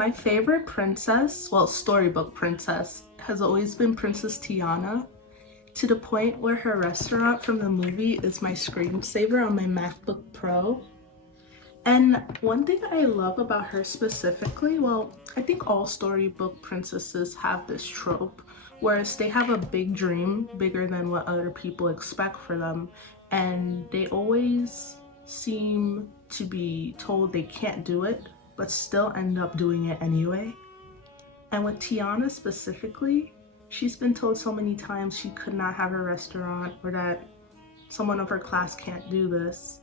My favorite princess, well, storybook princess, has always been Princess Tiana, to the point where her restaurant from the movie is my screensaver on my MacBook Pro. And one thing I love about her specifically, well, I think all storybook princesses have this trope, whereas they have a big dream, bigger than what other people expect for them, and they always seem to be told they can't do it, but still end up doing it anyway. And with Tiana specifically, she's been told so many times she could not have a restaurant or that someone of her class can't do this.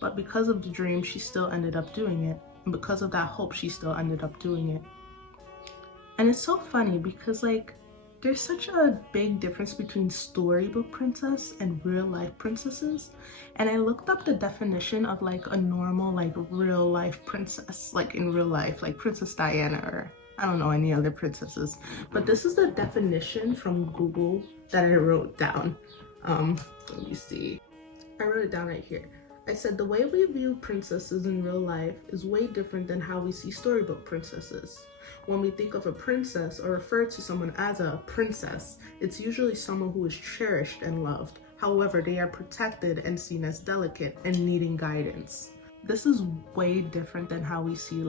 But because of the dream, she still ended up doing it. And because of that hope, she still ended up doing it. And it's so funny because there's such a big difference between storybook princess and real life princesses. And I looked up the definition of a normal real life princess, in real life, like Princess Diana or I don't know any other princesses. But this is the definition from Google that I wrote down. Let me see. I wrote it down right here. I said, the way we view princesses in real life is way different than how we see storybook princesses. When we think of a princess or refer to someone as a princess, it's usually someone who is cherished and loved. However, they are protected and seen as delicate and needing guidance. This is way different than how we see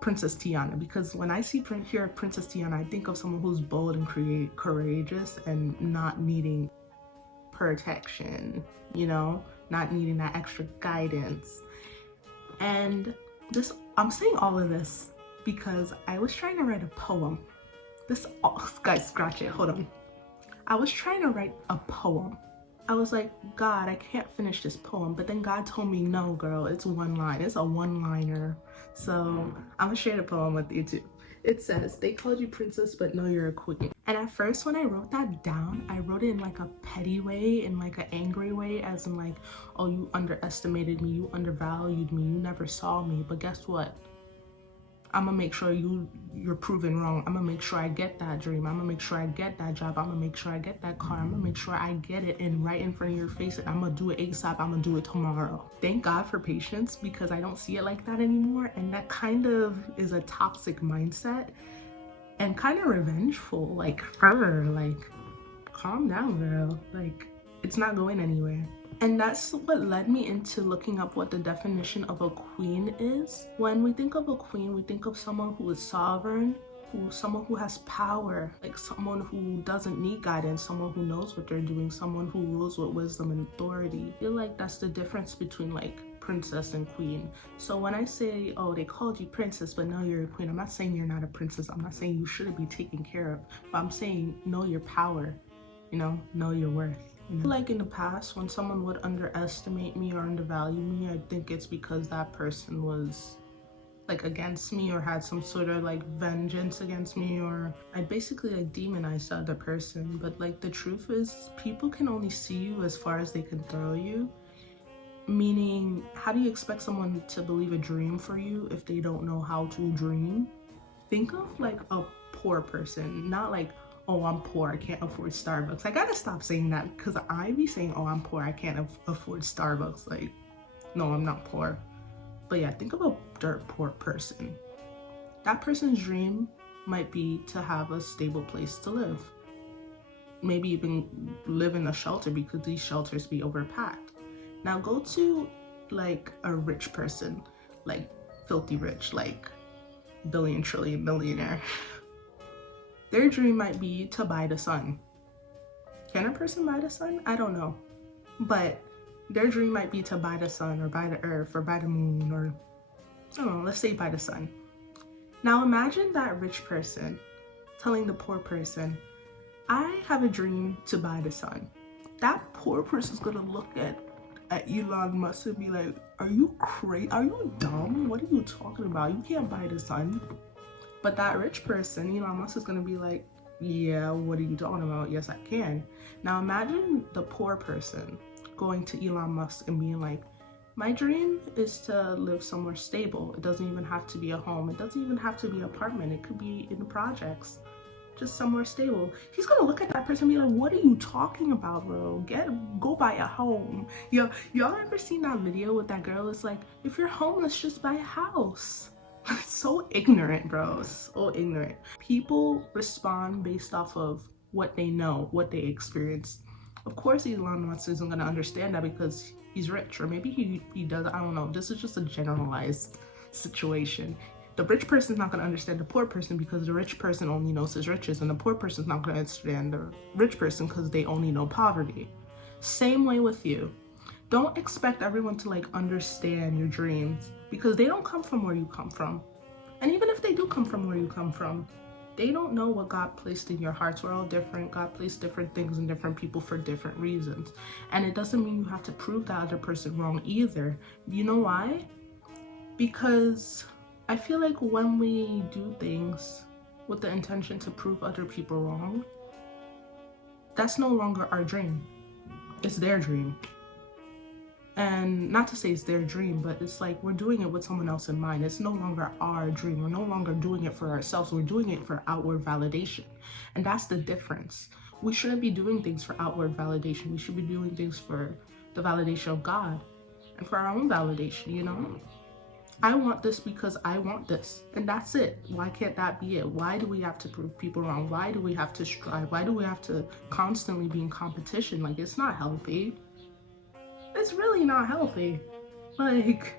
Princess Tiana, because when I hear Princess Tiana, I think of someone who's bold and courageous and not needing protection, not needing that extra guidance. And I'm saying all of this because I was trying to write a poem. Guys, scratch it, hold on. I was trying to write a poem. I was like, God, I can't finish this poem. But then God told me, no, girl, it's one line. It's a one-liner. So I'm gonna share the poem with you too. It says, they called you princess, but no, you're a queen. And at first when I wrote that down, I wrote it in a petty way, in an angry way, as in oh, you underestimated me, you undervalued me, you never saw me. But guess what? I'm gonna make sure you're proven wrong. I'm gonna make sure I get that dream. I'm gonna make sure I get that job. I'm gonna make sure I get that car. I'm gonna make sure I get it and right in front of your face. And I'm gonna do it ASAP. I'm gonna do it tomorrow. Thank God for patience, because I don't see it like that anymore. And that kind of is a toxic mindset and kind of revengeful. Calm down, girl. It's not going anywhere. And that's what led me into looking up what the definition of a queen is. When we think of a queen, we think of someone who is sovereign, someone who has power, someone who doesn't need guidance, someone who knows what they're doing, someone who rules with wisdom and authority. I feel like that's the difference between princess and queen. So when I say, oh, they called you princess, but now you're a queen, I'm not saying you're not a princess. I'm not saying you shouldn't be taken care of, but I'm saying know your power, know your worth. In the past, when someone would underestimate me or undervalue me, I think it's because that person was against me or had some sort of vengeance against me, or I basically demonized the other person. But the truth is, people can only see you as far as they can throw you. Meaning, how do you expect someone to believe a dream for you if they don't know how to dream? Think of a poor person, not oh, I'm poor, I can't afford Starbucks. I gotta stop saying that, because I be saying, oh, I'm poor, I can't afford Starbucks. No, I'm not poor. But yeah, think of a dirt poor person. That person's dream might be to have a stable place to live. Maybe even live in a shelter, because these shelters be overpacked. Now go to a rich person, filthy rich, billion, trillion, millionaire. Their dream might be to buy the sun. Can a person buy the sun? I don't know. But their dream might be to buy the sun or buy the earth or buy the moon, or I don't know, let's say buy the sun. Now imagine that rich person telling the poor person, I have a dream to buy the sun. That poor person's gonna look at Elon Musk and be like, are you crazy? Are you dumb? What are you talking about? You can't buy the sun. But that rich person, Elon Musk, is gonna be like, yeah, what are you talking about? Yes, I can. Now imagine the poor person going to Elon Musk and being like, my dream is to live somewhere stable. It doesn't even have to be a home. It doesn't even have to be an apartment. It could be in the projects, just somewhere stable. He's gonna look at that person and be like, what are you talking about, bro? Go buy a home. Y'all ever seen that video with that girl? It's like, if you're homeless, just buy a house. So ignorant, bro. So ignorant. People respond based off of what they know, what they experienced. Of course, Elon Musk isn't going to understand that because he's rich, or maybe he does. I don't know. This is just a generalized situation. The rich person's not going to understand the poor person because the rich person only knows his riches, and the poor person's not going to understand the rich person because they only know poverty. Same way with you. Don't expect everyone to like understand your dreams because they don't come from where you come from. And even if they do come from where you come from, they don't know what God placed in your hearts. We're all different. God placed different things in different people for different reasons. And it doesn't mean you have to prove that other person wrong either. You know why? Because I feel like when we do things with the intention to prove other people wrong, that's no longer our dream. It's their dream. And not to say it's their dream, but it's like we're doing it with someone else in mind. It's no longer our dream. We're no longer doing it for ourselves. We're doing it for outward validation. And that's the difference. We shouldn't be doing things for outward validation. We should be doing things for the validation of God and for our own validation, you know? I want this because I want this. And that's it. Why can't that be it? Why do we have to prove people wrong? Why do we have to strive? Why do we have to constantly be in competition? Like, it's not healthy. It's really not healthy. Like,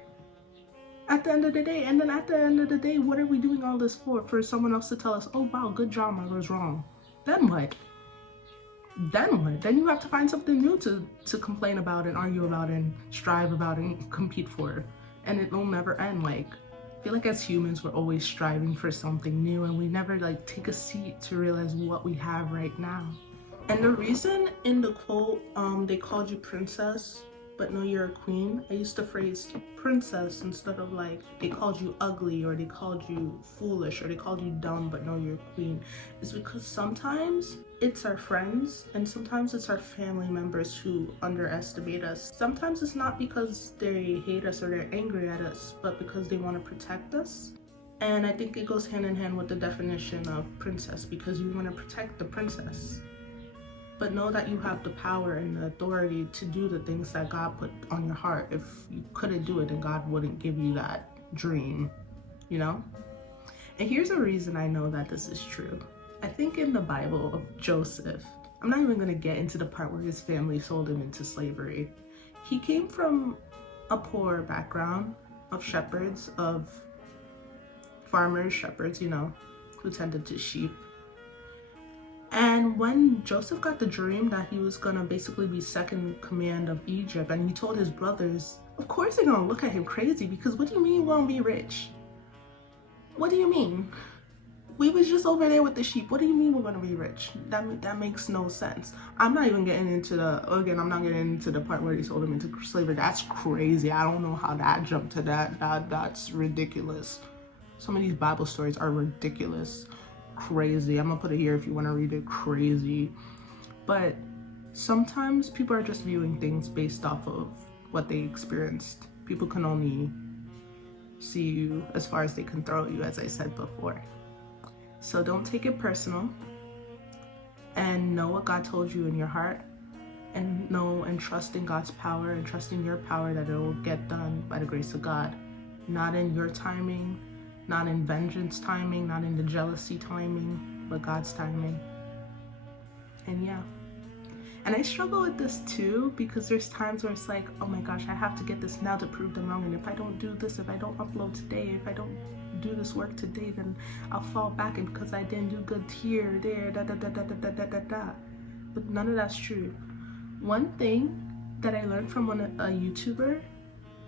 at the end of the day, and then at the end of the day, what are we doing all this for? For someone else to tell us, oh wow, good job, I was wrong. Then what? Then what? Then you have to find something new to complain about and argue about and strive about and compete for. And it will never end. Like, I feel like as humans, we're always striving for something new and we never like take a seat to realize what we have right now. And the reason in the quote, they called you princess, but no, you're a queen. I used to phrase princess instead of like they called you ugly or they called you foolish or they called you dumb, but no, you're a queen. Is because sometimes it's our friends and sometimes it's our family members who underestimate us. Sometimes it's not because they hate us or they're angry at us, but because they want to protect us. And I think it goes hand in hand with the definition of princess because you want to protect the princess. But know that you have the power and the authority to do the things that God put on your heart. If you couldn't do it, then God wouldn't give you that dream, you know? And here's a reason I know that this is true. I think in the Bible of Joseph, I'm not even gonna get into the part where his family sold him into slavery. He came from a poor background of shepherds, of farmers, shepherds, you know, who tended to sheep. And when Joseph got the dream that he was gonna basically be second command of Egypt, and he told his brothers, of course they're gonna look at him crazy because what do you mean you won't be rich? What do you mean? We was just over there with the sheep. What do you mean we're gonna be rich? That makes no sense. I'm not even getting into I'm not getting into the part where he sold him into slavery. That's crazy. I don't know how that jumped to that. That's ridiculous. Some of these Bible stories are ridiculous. Crazy. I'm gonna put it here if you want to read it. Crazy. But sometimes people are just viewing things based off of what they experienced. People can only see you as far as they can throw you, as I said before. So don't take it personal and know what God told you in your heart and know and trust in God's power and trust in your power that it will get done by the grace of God. Not in your timing, not in vengeance timing, not in the jealousy timing, but God's timing. And yeah. And I struggle with this too because there's times where it's like, oh my gosh, I have to get this now to prove them wrong. And if I don't do this, if I don't upload today, if I don't do this work today, then I'll fall back and because I didn't do good here, there, da. But none of that's true. One thing that I learned from a YouTuber,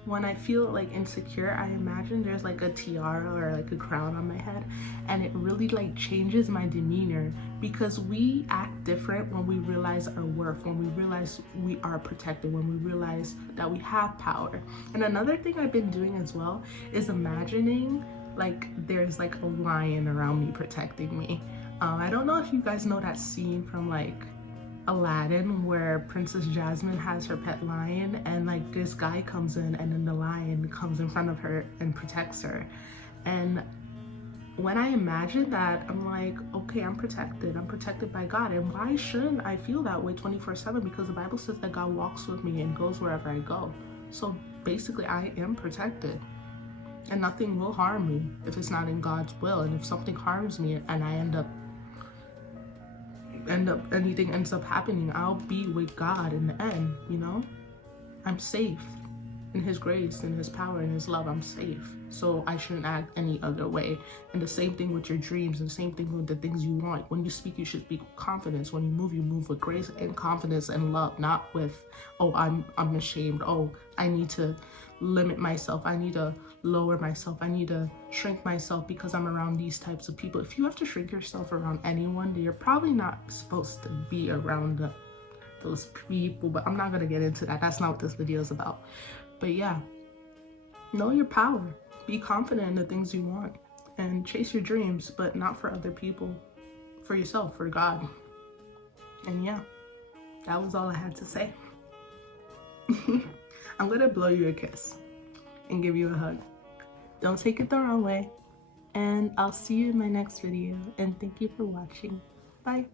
when I feel like insecure, I imagine there's like a tiara or like a crown on my head and it really like changes my demeanor because we act different when we realize our worth, when we realize we are protected, when we realize that we have power. And another thing I've been doing as well is imagining like there's like a lion around me protecting me. I don't know if you guys know that scene from like Aladdin where Princess Jasmine has her pet lion and like this guy comes in and then the lion comes in front of her and protects her. And when I imagine that, I'm like, okay, I'm protected by God. And why shouldn't I feel that way 24/7? Because the Bible says that God walks with me and goes wherever I go. So basically I am protected. And nothing will harm me if it's not in God's will. And if something harms me and I anything ends up happening, I'll be with God in the end, you know? I'm safe. In his grace, in his power, in his love, I'm safe. So I shouldn't act any other way. And the same thing with your dreams, and the same thing with the things you want. When you speak, you should speak with confidence. When you move with grace and confidence and love, not with, oh, I'm ashamed. Oh, I need to limit myself. I need to lower myself. I need to shrink myself because I'm around these types of people. If you have to shrink yourself around anyone, you're probably not supposed to be around those people. But I'm not going to get into that. That's not what this video is about. But yeah, know your power. Be confident in the things you want and chase your dreams, but not for other people, for yourself, for God. And yeah, that was all I had to say. I'm gonna blow you a kiss and give you a hug. Don't take it the wrong way. And I'll see you in my next video. And thank you for watching. Bye.